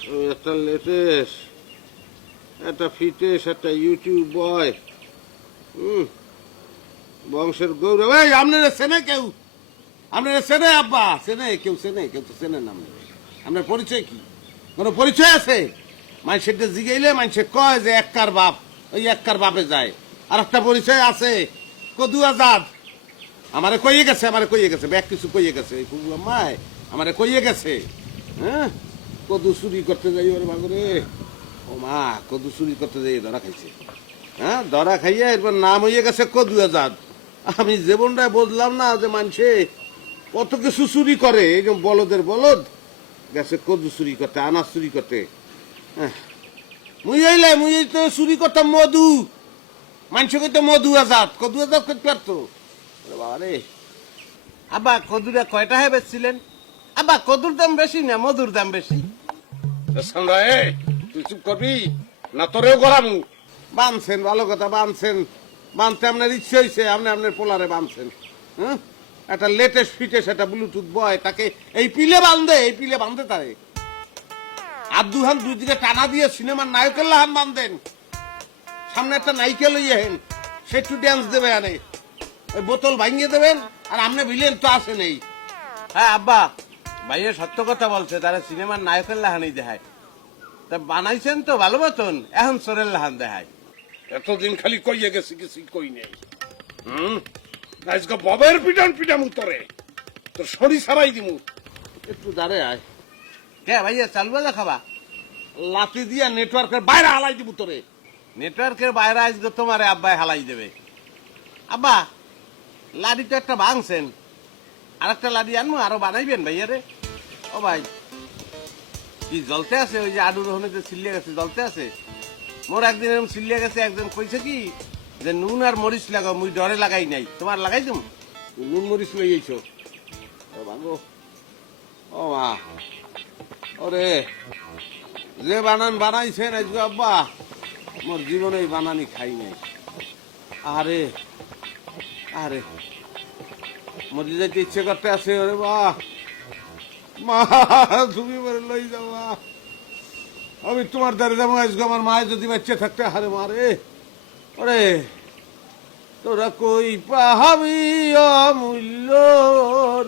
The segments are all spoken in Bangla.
একটা লেটেস্ট, একটা ফিটেস, একটা ইউটিউব বয়, বংশের গৌরব। এই আপনারা চেনে কেউ? আপনারা চেনে আব্বা? চেনে কেউ? চেনে কেউ? তো চেনেন না। আপনার পরিচয় কি? কোনো পরিচয় আছে? মানুষের জিগাইলে মানুষে কয় যে এককার বাপ, ওই এককার বাপে যায়। আর একটা পরিচয় আছে, কদু আজাদ। আমারে কইয়ে গেছে, আমারে কইয়ে গেছে, ব্যাগ কিছু কইয়ে গেছে, এই ফুবু আম্মায় আমারে কইয়ে গেছে। হ্যাঁ, কদু চুরি করতে যাই ওরে বাগরে। ও মা, কদু চুরি করতে যাই ধরা খাইছে। হ্যাঁ, ধরা খাইয়া এরপর নাম হইয়ে গেছে কদু আজাদ। আমি জীবনটায় বুঝলাম না যে মানুষে কত কিছু চুরি করে। এই যে বলদের বলদ গেছে কদু চুরি করতে, আনাজ চুরি করতে। মুই আইলে মুই তো চুরি করতাম মধু। মানুষ কইতো মধু আজাদ, কদু আজাদ করতে পারতো। বাবা রে। আব্বা কদুরা কয়টা হয়ে বেচছিলেন? আব্বা কদুর দাম বেশি না মধুর দাম বেশি? তুই চুপ করবি না, তোরেও গড়ামু। বানছেন, ভালো কথা, বানছেন। বানতে আপনার ইচ্ছে হয়েছে, আপনি আপনার পোলারে বানছেন। হ্যাঁ, একটা লেটেস্ট ফিটেস্ট একটা ব্লুটুথ বয়, তাকে এই পিলে বান্ধে, এই পিলে বান্ধে তারে। আর দুহান দুই দিকে টানা দিয়ে সিনেমার নায়কের লাহান বান্ধেন। সামনে একটা নায়িকা লইয়ে হেন, সে একটু ড্যান্স দেবে আনে, ওই বোতল ভাঙিয়ে দেবেন, আর আপনি ভিলেন তো আসে নেই। হ্যাঁ আব্বা, ভাইয়া সত্য কথা বলছে, তারা সিনেমার নায়কের লাহানি দেখায়। তা বানাইছেন তো ভালো মতন, এখন চোরের লাহান দেখায়। এতদিন খালি কইয়ে গেছি, কিছু কই নেই। আজকে ববের পিটান পিটামু তোরে, তোর শরীর ছাড়াই দিমু। একটু দাঁড়ে আয়। কে ভাইয়া চালু বাজা খাবা? লাঠি দিয়া নেটওয়ার্কের বাইরে হালাই দিব তোরে। নেটওয়ার্কের বাইরে আজকে তোমারে আব্বাই হালাই দেবে। আব্বা, লাডি তো একটা ভাঙছেন, আর একটা লাডি আনবো, আরো বানাইবেন ভাইয়া রে। ও ভাই, কি জ্বলতে আছে? ওই যে আডুর ওখানে যে সিল্লিয়া গেছে জ্বলতে আছে। মোর একদিন এরকম সিল্লিয়া গেছে, একজন কইছে কি যে নুন আর মরিচ লাগাও, মুই ডরে লাগাই নাই, তোমার লাগাই তুমি? নুন মরিচ লইয়েছো ভাঙো। ও মা, ওরে যে বানান বানাইছেন আজকে আব্বা, মোর জীবনে এই বানানি খাই নাই। আরে আরে, মরে যাইতে ইচ্ছে করতে আছে। ওরে বাহ, মা তুমি মরে লই যাওয়া, আমি তোমার দ্বারে যাবো আজকে। আমার মায়ের যদি বাচ্চা থাকতে, হারে মারে। ওরে তোরা কই পাহাবি অমূল্য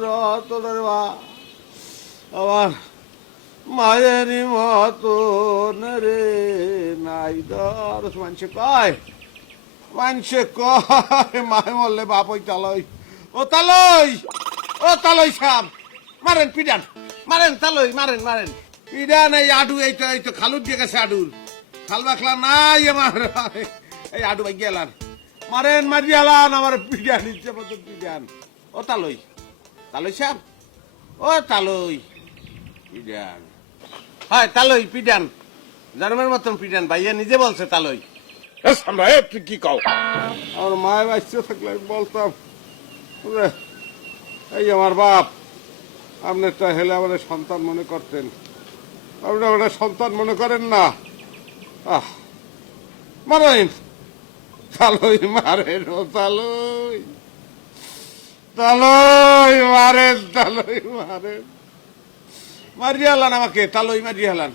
রতন রে বা, আমার মায়েরই মতন রে নাই দর। মানুষে কয়, মানুষে কয় মায়ে মরলে বাপ ওই তালই। ও তালই, ও তালই সাপ, মারেন পিডান, মারেন তালই, মারেন মারেন পিডান। এই আডু, এই তো খালুর দিয়ে গেছে আডুর খাল বাখলা নাই আমার। এই আডু ভাই গেলান, মারেন মারি আলান আমার পিডান, ইচ্ছে মতো পিডান। ও তালই, তালই সাপ, ও তালই পিডান। হয় তালই পিডান, জন্মের মতন পিডান। ভাইয়া নিজে বলছে তালই। তুই কি কও? আমার মায়ের বাচ্চা থাকলে আমি বলতাম, এই আমার বাপ, আপনি একটা হেলে আমাদের সন্তান মনে করতেন, আপনি আমাদের সন্তান মনে করেন না। আহ, মারেন তালই, মারেন ও তালই, তালই মারেন, তালই মারেন, মারিয়ে হালান আমাকে, তালই মারিয়ে হালান।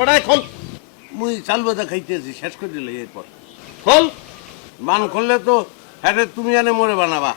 ওটাই খোল, মুই চাল বাজা খাইতেছি, শেষ করে দিলে এরপর খোল। বান করলে তো হ্যাঁ তুমি আনে মোরে বানাবা।